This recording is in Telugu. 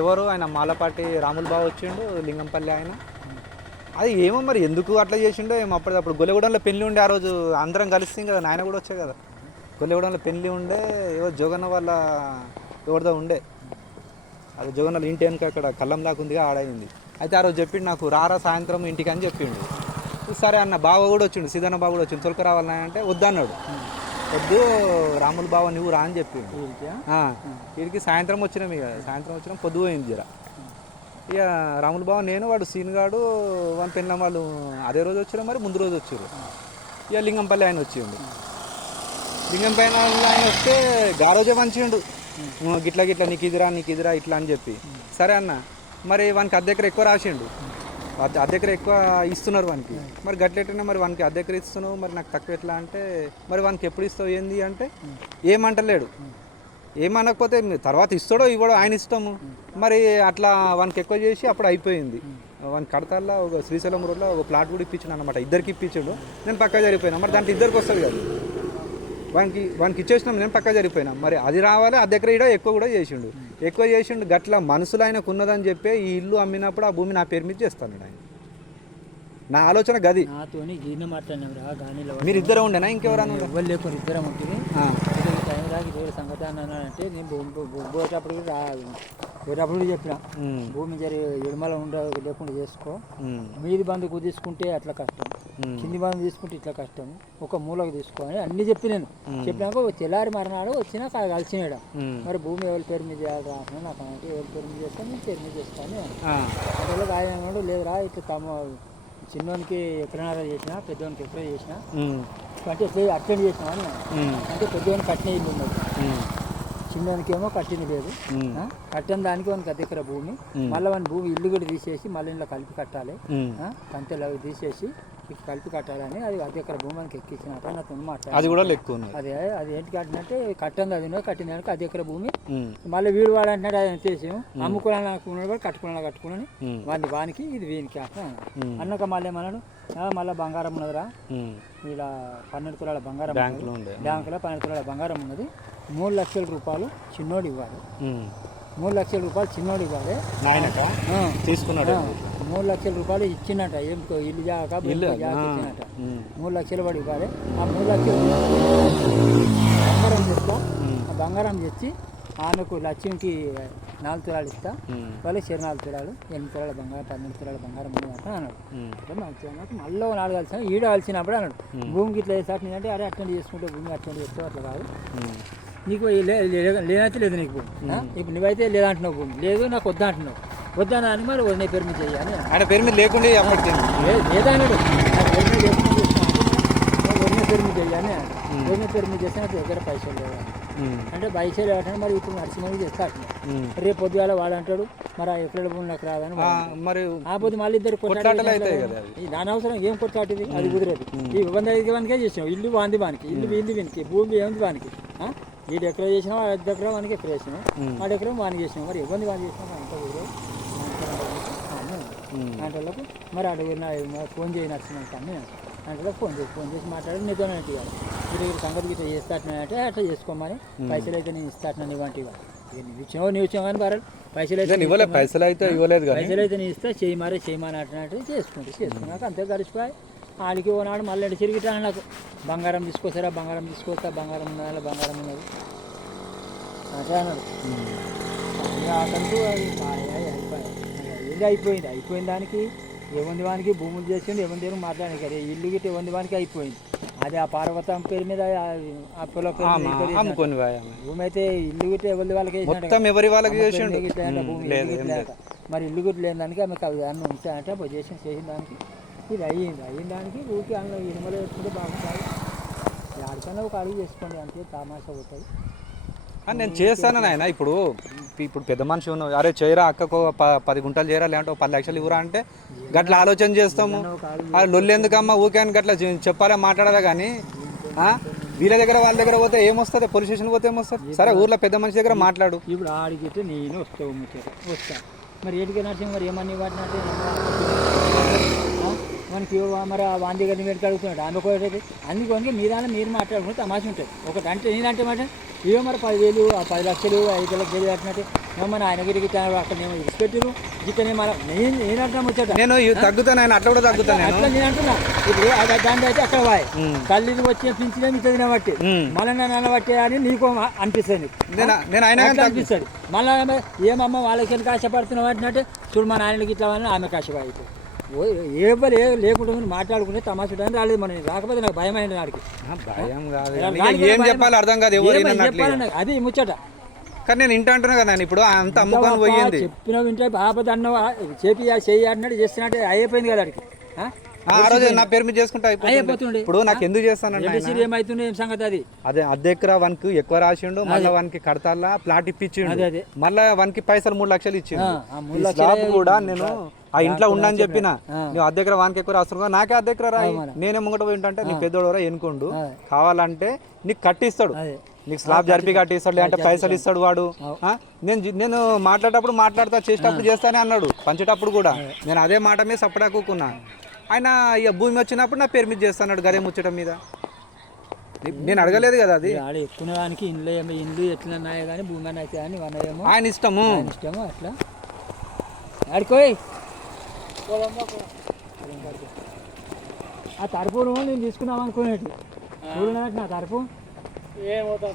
ఎవరు ఆయన మాలపాటి రాములు బావ వచ్చిండు లింగంపల్లి ఆయన. అది ఏమో మరి ఎందుకు అట్లా చేసిండో ఏమో. అప్పుడు గొల్లగూడెంలో పెళ్లి ఉండే ఆ రోజు అందరం కలిసి కదా, నాయన కూడా వచ్చే కదా. గొల్లగూడెంలో పెళ్లి ఉండే, ఏవో జోగన్న వాళ్ళ ఎవరిదో ఉండే. అది జోగన్నల ఇంటి వెనుక అక్కడ కళ్ళం దాకా ఉందిగా, ఆడైంది. అయితే ఆ రోజు చెప్పిండు నాకు, రారా సాయంత్రం ఇంటికి అని చెప్పిండు. సరే అన్న. బావ కూడా వచ్చిండు, సీదన్న బావ కూడా వచ్చిండు. తొలక రావాలన్నా అంటే వద్దన్నాడు. వద్దు రాములు బావ నువ్వు రా అని చెప్పిండు. వీడికి సాయంత్రం వచ్చినాం. ఇక సాయంత్రం వచ్చినాం, పొద్దు పోయింది జర. ఇక రాములు బావ, నేను, వాడు సీన్గాడు, వాని పెళ్ళం వాళ్ళు అదే రోజు వచ్చారు, మరి ముందు రోజు వచ్చారు. ఇక లింగంపల్లి ఆయన వచ్చిండు. లింగంపల్లి ఆయన వస్తే గారోజే మంచిండు, గిట్లా గిట్లా నీకు ఇదిరా ఇట్లా అని చెప్పి. సరే అన్న. మరి వానికి అద్దెకర ఎక్కువ రాసిండు, అద్దెకర ఎక్కువ ఇస్తున్నారు వానికి. మరి గట్లెట్లనే మరి వానికి అద్దెకర ఇస్తున్నావు, మరి నాకు తక్కువ ఎట్లా అంటే, మరి వానికి ఎప్పుడు ఇస్తావు ఏంది అంటే ఏమంటలేడు. ఏమనకపోతే తర్వాత ఇస్తాడో ఇవ్వడో ఆయన ఇష్టము. మరి అట్లా వానికి ఎక్కువ చేసి అప్పుడు అయిపోయింది. వానికి కడతాల్లో ఒక శ్రీశైలం రోడ్లో ఒక ప్లాట్ కూడా ఇప్పించాడు అనమాట. ఇద్దరికి ఇప్పించాడు, నేను పక్కా జరిగిపోయినా. మరి దాంట్లో ఇద్దరికి వస్తుంది కదా, వానికి ఇచ్చేసినాం, నేను పక్కా జరిగిపోయినా. మరి అది రావాలి, ఆ దగ్గర ఇడ ఎక్కువ కూడా చేసిండు. గట్ల మనసులో ఆయనకు ఉన్నదని చెప్పి ఈ ఇల్లు అమ్మినప్పుడు ఆ భూమి నా పేరు మీద చేస్తాను ఆయన. నా ఆలోచన గది. మీరు ఇద్దరే ఉండేనా, ఇంకెవరైనా ఎవరు లేకుండా ఇద్దరం ఉంటుంది. టైం రాకి వేరే సంగతి అన్నానంటే నేను పోయేటప్పుడు పోయేటప్పుడు చెప్పిన, భూమి జరి ఎడమల లేకుండా చేసుకో, మీది బంధుకు తీసుకుంటే అట్లా కష్టం, కింది బంధు తీసుకుంటే ఇట్లా కష్టం, ఒక మూలకు తీసుకో అని అన్ని చెప్పి నేను చెప్పినాక తెల్లారి మరణాలు వచ్చినా కలిసినాడు. మరి భూమి ఎవరి పేరు మీద చేయాలి నాకు, ఎవరి పేరు మీద చేస్తాను, నేను పేరు మీద చేస్తాను. అందులో ఆయన లేదురా ఇట్లా చిన్నోనికి ఎక్కడైనా చేసినా, పెద్దోనికి ఎక్కడ చేసినా అంటే అటెండ్ చేసినా అని. అంటే పెద్దోనికి కట్టిన ఇల్లు ఉన్నది, చిన్నోనికి ఏమో కట్టింది లేదు. కట్టిన దానికి వానికి దగ్గర భూమి, మళ్ళీ వాని భూమి ఇల్లు కూడా తీసేసి మళ్ళీ ఇంట్లో కలిపి కట్టాలి, కంచెలు అవి తీసేసి కలిపి కట్టాలని. అది దగ్గర భూమి మనకి ఎక్కించినట్టు నాతో మాట్లాడాలి. అది కూడా లెక్క ఉంది. అది ఏంటి కట్టినట్టే కట్టింది, అది కట్టిన దానికి అది దగ్గర భూమి. మళ్ళీ వీడు వాడు అంటున్నాడు, అది చేసాము అమ్ముకోవాలనుకున్నాడు కూడా కట్టుకుని వానికి ఇది వీనికి అట్లా అన్నాక మళ్ళీ ఏమన్నాడు, మళ్ళీ బంగారం ఉన్నదిరా, ఇలా 12 తులాల బంగారం, బ్యాంకులో 12 తులాల బంగారం ఉన్నది, 3 లక్షల రూపాయలు చిన్నోడు ఇవ్వాలి, 3 లక్షల రూపాయలు చిన్నోడు ఇవ్వాలి తీసుకున్నాడు. 3 లక్షల రూపాయలు ఇచ్చినట్ట, ఏం ఇల్లు జాక ఇచ్చినట్ట, 3 లక్షలు వాడు ఇవ్వాలి. ఆ 3 లక్షలు బంగారం తెస్తా, ఆ బంగారం తెచ్చి ఆమెకు లక్ష్మికి 4 తులాలు ఇస్తా, వాళ్ళకి 4 తులాలు, 8 తులాల బంగారం, 12 తులాల బంగారం ఉన్నదంట అన్నాడు. మంచిగా మళ్ళీ 4 కలిసిన ఈడు కలిసినప్పుడు అన్నాడు, భూమికి ఇట్లా వేసాక నేనంటే అరే అటెండ్ చేసుకుంటే భూమి అటెండ్ చేస్తావు, అట్లా కాదు నీకు లేనైతే లేదు నీకు భూమి, ఇప్పుడు నువ్వైతే లేదంటున్నావు, భూమి లేదు నాకు వద్దా అంటున్నావు, వద్దానా అని మరి వదిలే పేరు మీద చేయాలి, ఆయన పేరు మీద లేకుండా లేదా అన్నాడు, నా పేరు మీద లేకుండా వదిలే పేరు మీద చేయాలి, వదిలే పేరు మీద చేస్తే నాకు దగ్గర పైసలు లేవు అంటే పైసలు లేవటంటే మరి ఇప్పుడు నరసింహ చేస్తా రేపు పొద్దుగాల వాడు అంటాడు మరి ఎక్కడ భూమి నాకు రాదని, మరి ఆ పొద్దు మళ్ళీ ఇద్దరు కొట్లాటలు దాని అవసరం ఏం కొట్లాటది, అది కుదరదు. ఈ 105 చేసినావు, ఇల్లు వాంది వానికి, ఇల్లు వీంది వీనికి, భూమి ఏముంది వానికి, వీడు ఎక్కడ చేసినా వాడి దగ్గర వానికి ఎక్కడ చేసినావు, వాడి ఎక్కడ వానికి చేసినావు, మరి ఇబ్బంది వానికి చేసినావు అంత కుదరదు అంటే వాళ్ళకు. మరి అడుగు ఫోన్ చేయి నరసింహ అన్నీ అంటే ఫోన్ చేసి మాట్లాడి నీతో ఇవ్వాలి, మీరు సంగతి ఇట్లా చేస్తానంటే అట్లా చేసుకోమని, పైసలు అయితే నేను ఇస్తాను ఇవ్వంటి, నువ్వు ఇచ్చావు కానీ పర్వాలేదు, పైసలు అయితే ఇవ్వలేదు, పైసలు అయితే నేను ఇస్తా, చేయమని అట్టినట్టు చేసుకున్నాక అంతే గడిచిపోయి. వాళ్ళకి ఓనాడు మళ్ళీ తిరిగిటా నాకు బంగారం తీసుకొస్తారా, బంగారం తీసుకొస్తా, బంగారం ఉన్నదా, బంగారం ఉన్నది అట్లా అన్నాడు. అక్కడికి అది అయిపోయింది దానికి ఏముంది వానికి భూములు చేసిండు, ఏముంది ఏమో మాట్లాడి కదా ఇల్లు గిట్ట ఏముంది వానికి అయిపోయింది. అది ఆ పార్వతం పేరు మీద ఆ పొల భూమి అయితే ఇల్లు గిట్ట ఎవరి వాళ్ళకి భూమి మరి ఇల్లు గిట్ట లేని దానికి ఆమెకు అవి అన్నీ ఉంటాయంటే పొజిషన్ చేసిన దానికి ఇది అయిన దానికి ఊరికి అందులో ఇనుమలు వేసుకుంటే బాగుంటుంది, ఎక్కడికైనా ఒక అడుగు చేసుకోండి అంతే, తమాషా పోతుంది. నేను చేస్తాను ఆయన. ఇప్పుడు పెద్ద మనిషి ఉన్నావు, అరే చేయరా అక్కకు 10 గుంటలు చేయరా, లేదంటే 10 లక్షలు ఇవ్వరా అంటే గట్లా ఆలోచన చేస్తాము. అది లొల్లి ఎందుకమ్మా ఊకే అని గట్లా చెప్పాలి, మాట్లాడాలి. కానీ వీళ్ళ దగ్గర వాళ్ళ దగ్గర పోతే ఏమొస్తుంది, పోలీస్ స్టేషన్ పోతే ఏమొస్తుంది. సరే ఊర్లో పెద్ద మనిషి దగ్గర మాట్లాడు. ఇప్పుడు ఆడిగితే నేను వస్తా మరి ఏటికి నడిచి మరి ఏమని వాటినట్టు మనకి మరి వాని దగ్గర మీరు అడుగుతున్నాడు, ఆమె ఒకటి అందుకోనికి మీరు మాట్లాడుకుంటే తమాష ఉంటుంది. ఒకటి అంటే నేనంటే మాట ఇవే మరి 10,000 10 లక్షలు 5 లక్షలు కట్టినట్టు మన ఆయనగిరికి అక్కడ నేను విడిచిపెట్టిరు ఇక్కడనే మన నేనంటున్నా ముచ్చట నేను తగ్గుతాను ఆయన అట్లా కూడా తగ్గుతాను నేను అట్లా నేను అంటున్నా ఇప్పుడు దాని అయితే అక్కడ వాయి తల్లిని వచ్చి పింఛనే మీకు బట్టి మళ్ళీ నన్ను బట్టి అని నీకు అనిపిస్తుంది నేను ఆయన అనిపిస్తుంది మళ్ళీ ఏమమ్మ వాళ్ళకి ఎందుకు ఆశపడుతున్నావు అంటే చూడు మా నాయనకి ఇట్లా అని ఆమె ఆశపడి ఏ లేకుండా మాట్లాడుకునే తమాషా రాలేదు మనం రాకపోతే నాకు భయం అయింది వాడికి భయం కాదు ఏం చెప్పాలి అర్థం కాదు ఎవరు అది ముచ్చట కానీ నేను ఇంట అంటున్నా కదా నేను ఇప్పుడు అంత అమ్ముకొని పోయింది చెప్పిన వింటే బాపద అన్న చేపి చెయ్యి అన్నట్టు చేస్తున్నట్టు అయిపోయింది కదా వాడికి ఆ రోజు నా పేరు మీద చేసుకుంటే అయిపోతుంది ఇప్పుడు నాకు ఎందుకు చేస్తానంటే ఏమైతుంది ఏం సంగతి అది అదే అద్దెకరా వన్కి ఎక్కువ రాసిండు మళ్ళీ వన్కి కడతాలా ప్లాట్ ఇప్పించిండు మళ్ళీ వన్కి పైసలు 3 లక్షలు ఇచ్చిండు స్లాబ్ కూడా నేను ఆ ఇంట్లో ఉండని చెప్పిన నువ్వు అద్దెకరా వానికి ఎక్కువ రాస్తున్నావు నాకే అద్దెకరా రాయి నేనే ముంగట పోయి ఉంటే నీ పెద్దోడరా ఎన్నుకోండు కావాలంటే నీకు కట్టిస్తాడు నీకు స్లాబ్ జరిపి కట్టిస్తాడు లేదంటే పైసలు ఇస్తాడు వాడు నేను మాట్లాడేటప్పుడు మాట్లాడతా చేసేటప్పుడు చేస్తానే అన్నాడు పంచేటప్పుడు కూడా నేను అదే మాట మీద సపడా కూకున్నా ఆయన ఇక భూమి వచ్చినప్పుడు నా పేరు మీద చేస్తాడు గదే ముచ్చటం మీద నేను అడగలేదు కదా అది ఎక్కువడానికి ఇండ్లు ఎట్లా ఉన్నాయో కానీ భూమి అని అయితే అని వనయేమో ఆయన ఇష్టము అట్లా ఆడుకోయ్ ఆ తరపు నేను తీసుకున్నాం అనుకునేది చూడనట్టు నా తరపు ఏమవుతా